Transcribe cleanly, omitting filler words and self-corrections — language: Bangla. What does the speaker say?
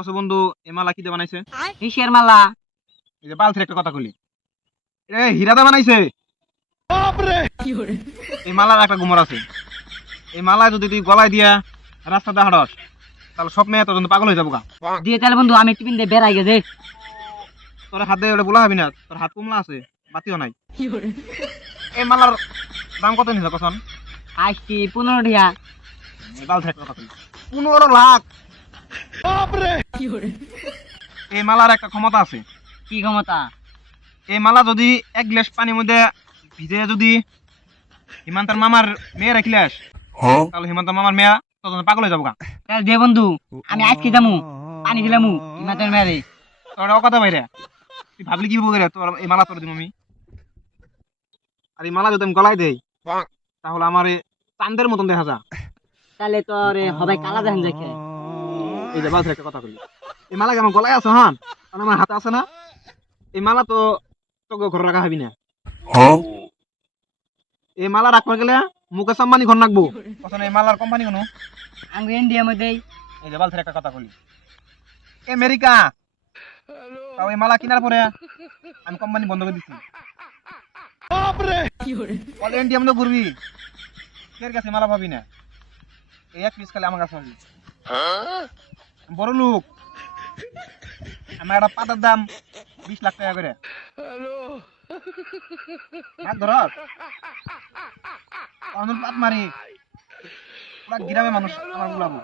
কসে বন্ধু এ মালা কি দিয়ে বানাইছে? কিসের মালা? এই যে বালতির একটা কথা কইলি, এ হীরা দিয়ে বানাইছে। এই মালার একটা গুমর আছে। এই মালা যদি তুই গলায় দিয়া রাস্তাতে হাঁটস তাহলে সব মেয়ে তোর জন্য পাগল হয়ে যাবো গা। দিয়ে তাহলে বন্ধু আমি টিফিন দিয়ে বেড়াই গেছে। তোর হাত দিয়ে ওটা বলা হবি না, তোর হাত কমলা আছে, বাতিও নাই। এই মালার দাম কত নিছে কসন? আসছি 15 টিয়া। এই বালতির একটা কথা কইলি 15 লাখ। এই মালার একটা ক্ষমতা আছে। কি ক্ষমতা? এই মালা যদি এক গ্লাস পানির মধ্যে ভিজে যদি হিমান্তর মামার মেয়ে রাখিলাস তাহলে হিমান্তর মামার মেয়া তোর জন্য পাগল হয়ে যাবো গা। তাহলে দে বন্ধু, আমি আজকে যামু পানি দিলামু হিমাতের মেরে। তোর ও কথা বাইরে, তুই ভাবলি কি বলে তোর এই মালা তোর দিম আমি। আর এই মালা যদি আমি গলায় দেই তাহলে আমার এই চাঁদের মতন দেখা যা। তাহলে তোর হবে কালা দেখেন দেখে। এই যে বালতির একটা কথা কইলি, এই মালা কি আমার গলায় আছে? হ্যাঁ, আর আমার হাতে আছে না। এই মালা তো তোকে ঘরে রাখা হবি না। এই মালা রাখতে গেলে মুকেশ আম্বানি ঘর রাখবো। পছন্দ এই মালার কোম্পানি কোনো? আমি ইন্ডিয়ার মধ্যে। এই যে বালতির একটা কথা কইলি, আমেরিকা। তাও এই মালা কেনার পরে আমি কোম্পানি বন্ধ করে দিচ্ছি। অল ইন্ডিয়া মধ্যে ঘুরবি, কের কাছে মালা পাবি না। এই এক পিস খালি আমার কাছে পাবি। বড় লোক, আমার একটা পাতার দাম 20 লাখ টাকা করে। হাত ধরস পাত মারি, পুরা গ্রামে মানুষ আমার বুলাবো।